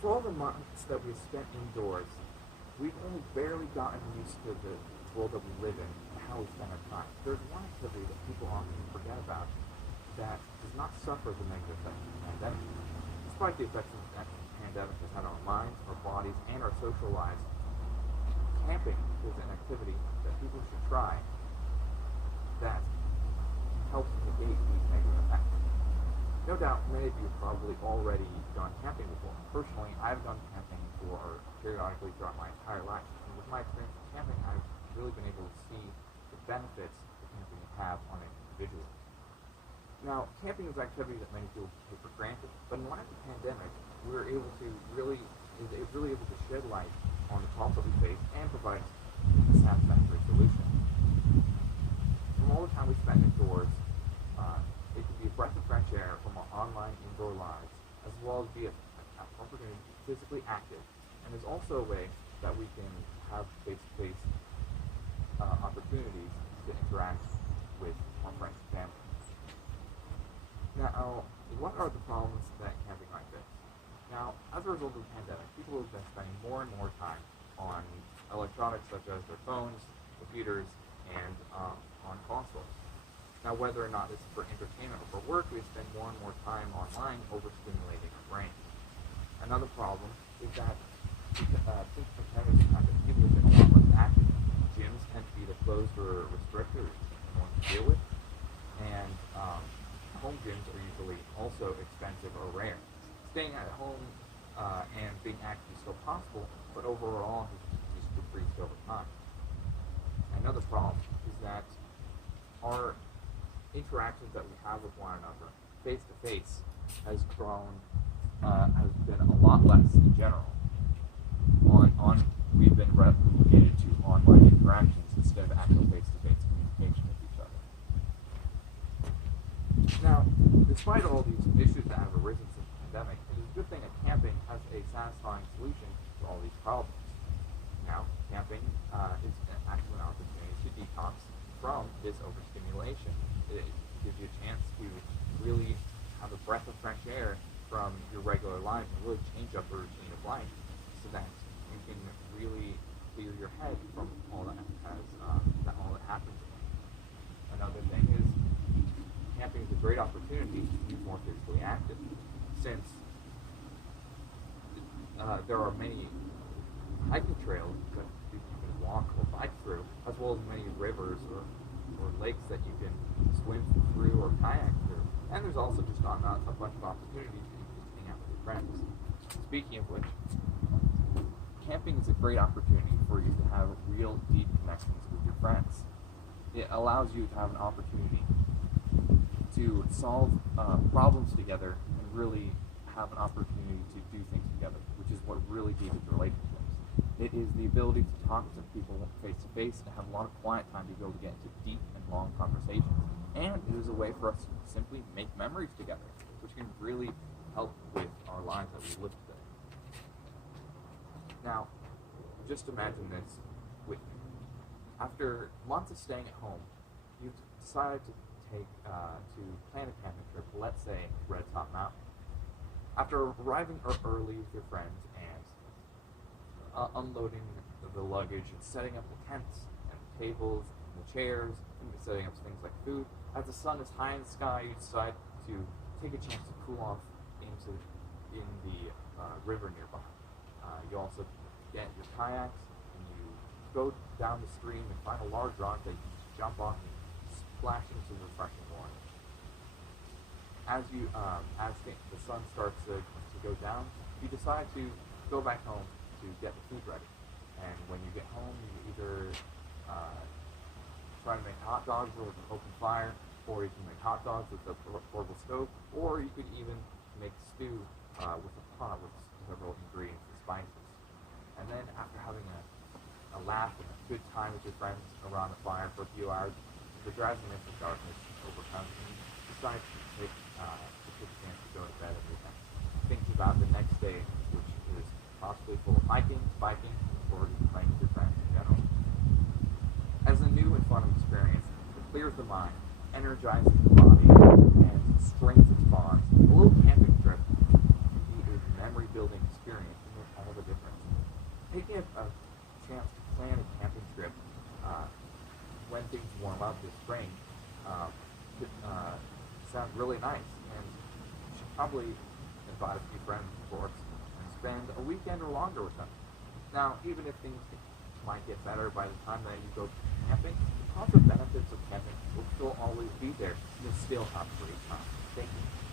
For all the months that we've spent indoors, we've only barely gotten used to the world that we live in and how we spend our time. There's one activity that people often forget about that does not suffer the negative effects of the pandemic. Despite the effects of the pandemic has had on our minds, our bodies, and our social lives, camping is an activity that people should try that helps negate these negative effects. No doubt many of you have probably already gone camping before. Personally, I've gone camping periodically throughout my entire life. And with my experience with camping, I've really been able to see the benefits that camping can have on an individual. Now, camping is an activity that many people take for granted, but in light of the pandemic, we were able to really able to shed light on the problems that we face and provide a satisfactory solution. From all the time we spend indoors, it could be a breath of fresh air from our online indoor lives, as well as be an opportunity to be physically active. And there's also a way that we can have face-to-face opportunities to interact with our friends and family. Now, what are the problems that camping might face? Now, as a result of the pandemic, people have been spending more and more time on electronics such as their phones, computers, and on consoles. Now, whether or not this is for entertainment or for work, we spend more and more time online overstimulating our brains. Another problem is that since the pandemic time, people have been a lot less active. Gyms tend to be the closed or restricted or more to deal with, and home gyms are usually also expensive or rare. Staying at home and being active is still possible, but overall has just decreased over time. Another problem is that our interactions that we have with one another, face to face, has been a lot less in general. We've been relegated to online interactions instead of actual face-to-face communication with each other. Now, despite all these issues that have arisen since the pandemic, it is a good thing that camping has a satisfying solution to all these problems. Now, camping is actually an opportunity to detox from this overstimulation. It gives you a chance to really have a breath of fresh air from your regular life and really change up your routine of life so that you can really clear your head from all that happens. Another thing is camping is a great opportunity to be more physically active since there are many hiking trails that you can walk or bike through, as well as many rivers or lakes that you can swim through or kayak through. And there's also just a bunch of opportunities for you to hang out with your friends. Speaking of which, camping is a great opportunity for you to have real deep connections with your friends. It allows you to have an opportunity to solve problems together and really have an opportunity to do things together, which is what really deepens relationships. It is the ability to talk to people face to face and have a lot of quiet time to be able to get into deep and long conversations. And it is a way for us to simply make memories together, which can really help with our lives that we live today. Now, just imagine this with me. After months of staying at home, you've decided to plan a camping trip, let's say Red Top Mountain. After arriving early with your friends and unloading the luggage and setting up the tents and the tables and the chairs and setting up things like food, as the sun is high in the sky, you decide to take a chance to cool off in the river nearby. You also get your kayaks and you go down the stream and find a large rock that you can jump off and splash into refreshing water. As the sun starts to go down, you decide to go back home to get the food ready. And when you get home, you either try to make hot dogs with an open fire, or you can make hot dogs with a portable stove, or you could even make stew with a pot with several ingredients and spices. And then after having a laugh and a good time with your friends around the fire for a few hours, the drowsiness of darkness overcomes, and you decide to take a chance to go to bed every night, thinking about the next day, which is possibly full of hiking, biking, or playing with your friends in general. As a new and fun experience, it clears the mind, energizes the body, and strengthens bonds. A little camping trip is a memory memory building experience can make all the difference. Taking a chance to plan a camping trip when things warm up this spring could sound really nice, and you should probably invite a few friends, of course, and spend a weekend or longer with them. Now, even if things might get better by the time that you go camping, the positive benefits of camping will still always be there. You'll still have a great time. Thank you.